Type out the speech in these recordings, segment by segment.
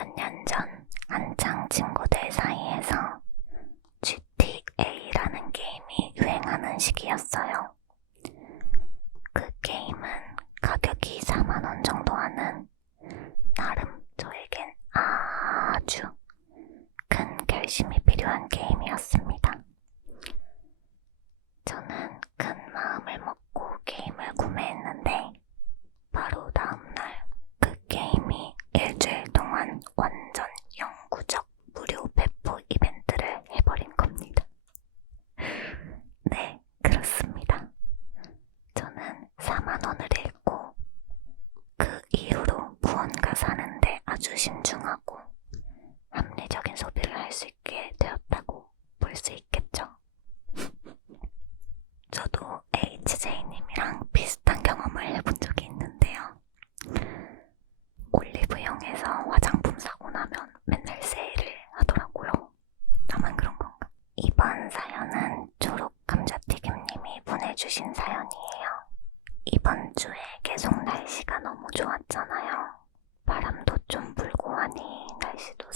몇 년 전 한창 친구들 사이에서 GTA라는 게임이 유행하는 시기였어요. 그 게임은 가격이 4만원 정도 하는 나름 저에겐 아주 큰 결심이 필요한 게임이었습니다. 저는 큰 마음을 먹고 게임을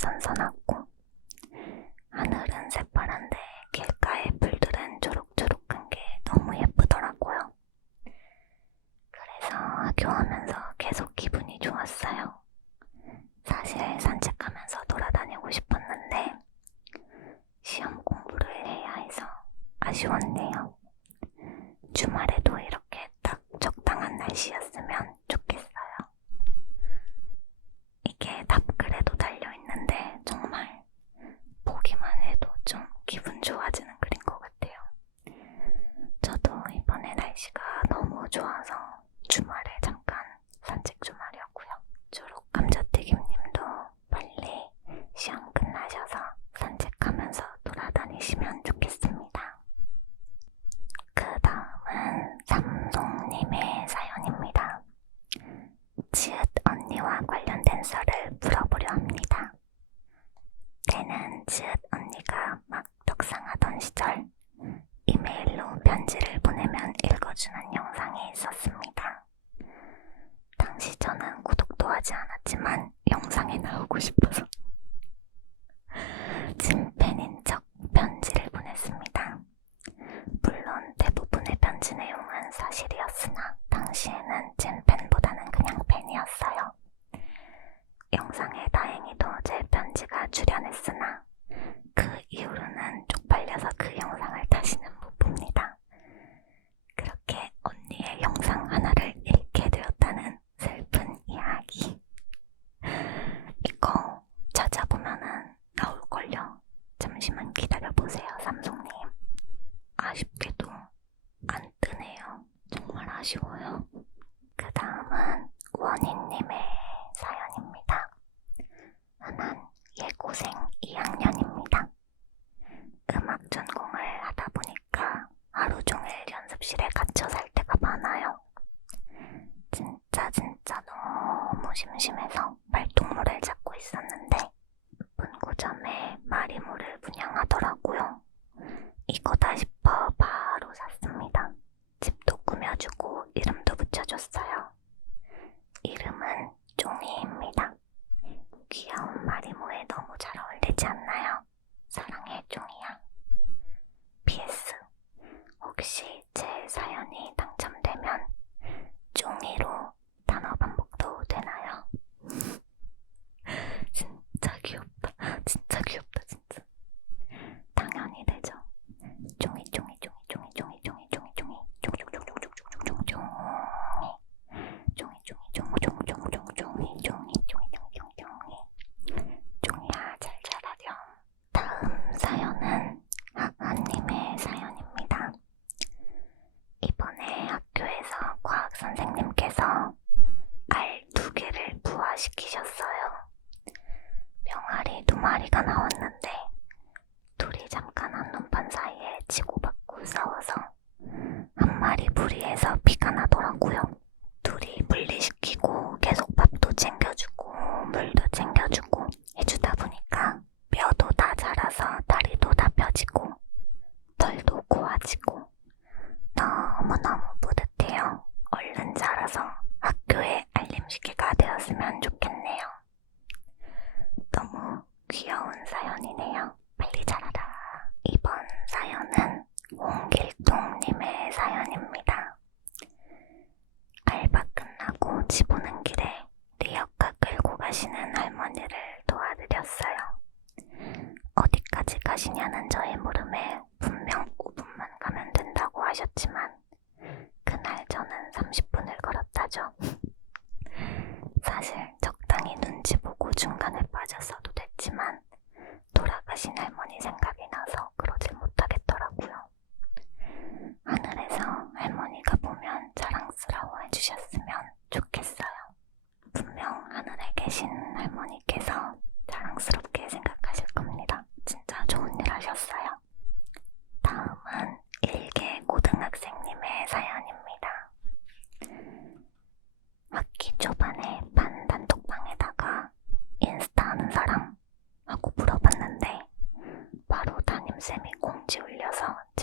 선선하고 하지만 영상에 나오고 싶어서. 잠시만 기다려보세요, 삼성님. 아쉽게도 안 뜨네요. 정말 아쉬워요. 그 다음은 원희님의 사연입니다. 나는 예고생 2학년입니다. 이름도 붙여줬어요. 이름은 종이입니다. 귀여운 마리모에 너무 잘 어울리지 않나요? 사랑해, 종이야. PS. 혹시 제 사연이 당첨되면 종이로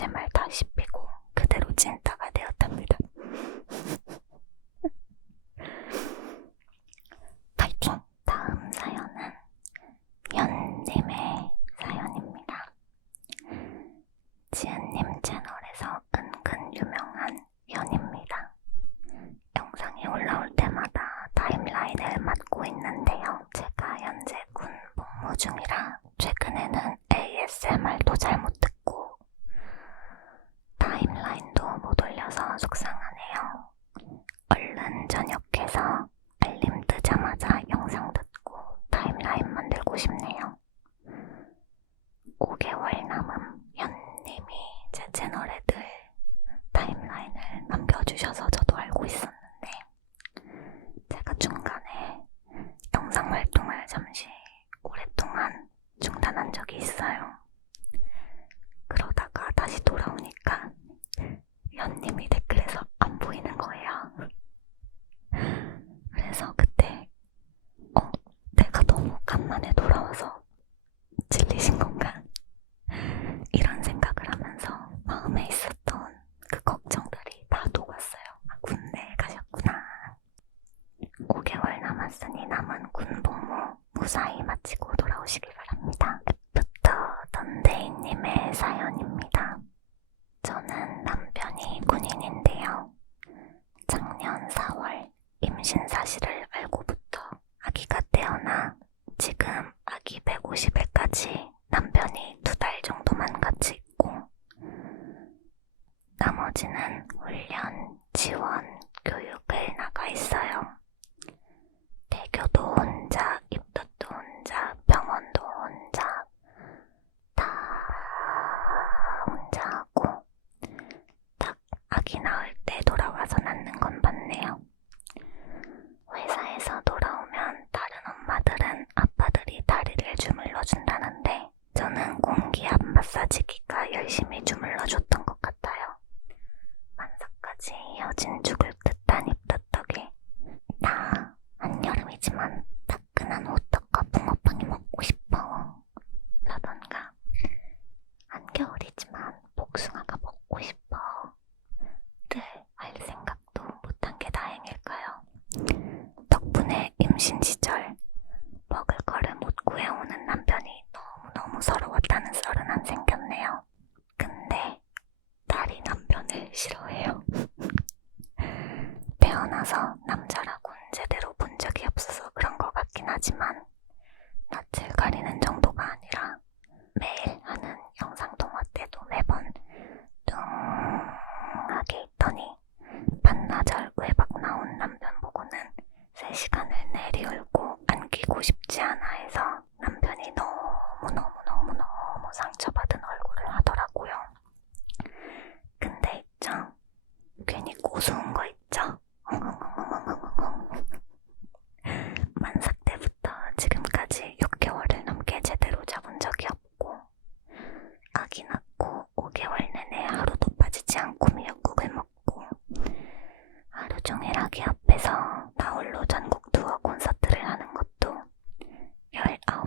제말 다시피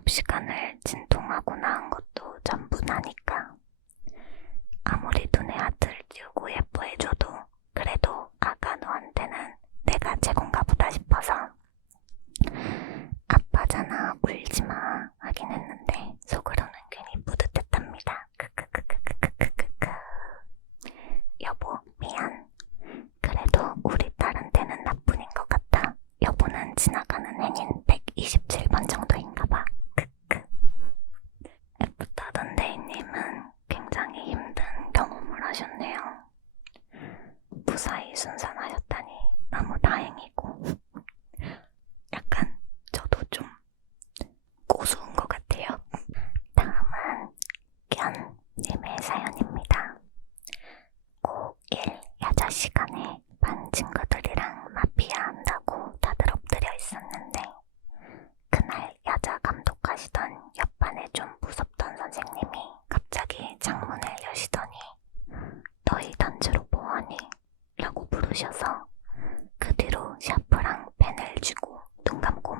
수업 시간을 진 무사히 순산하였다니 너무 다행이다.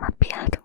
Api.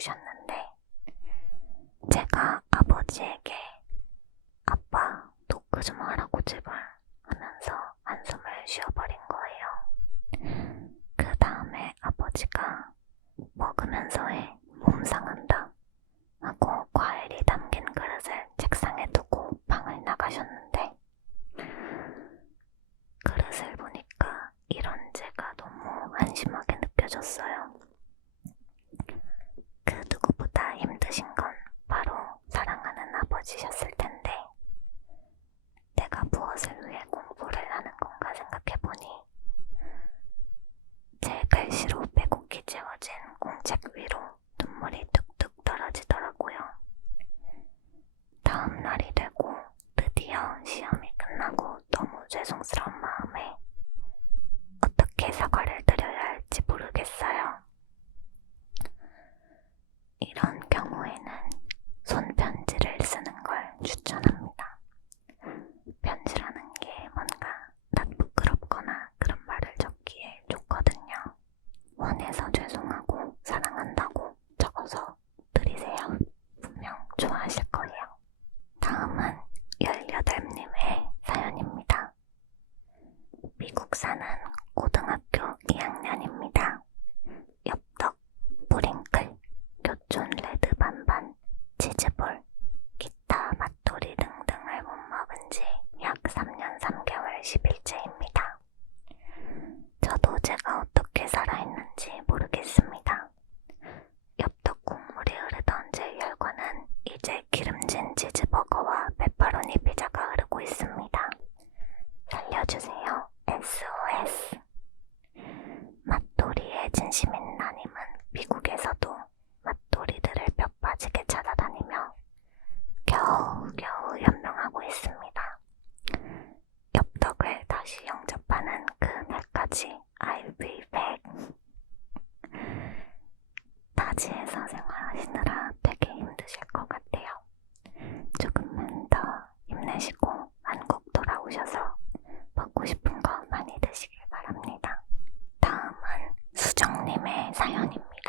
canına. 떨어진 공책 위로 눈물이 뚝뚝 떨어지더라고요. 다음 날이 되고 드디어 시험이 끝나고 너무 죄송스럽 양입니다.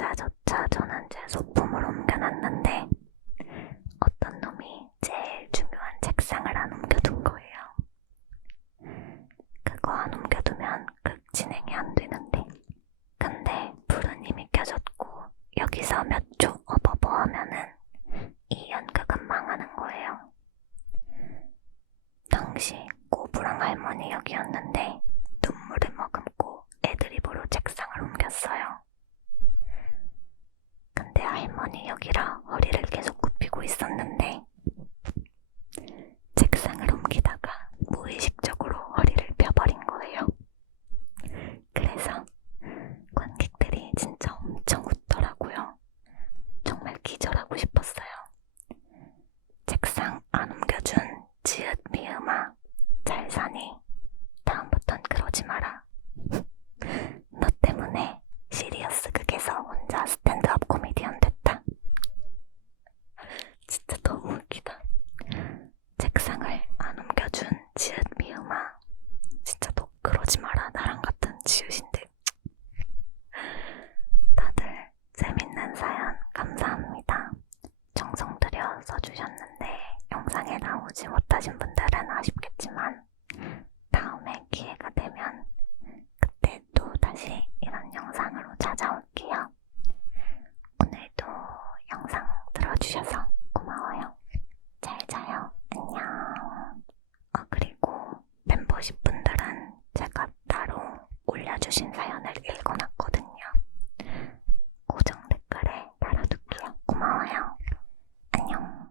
여차저차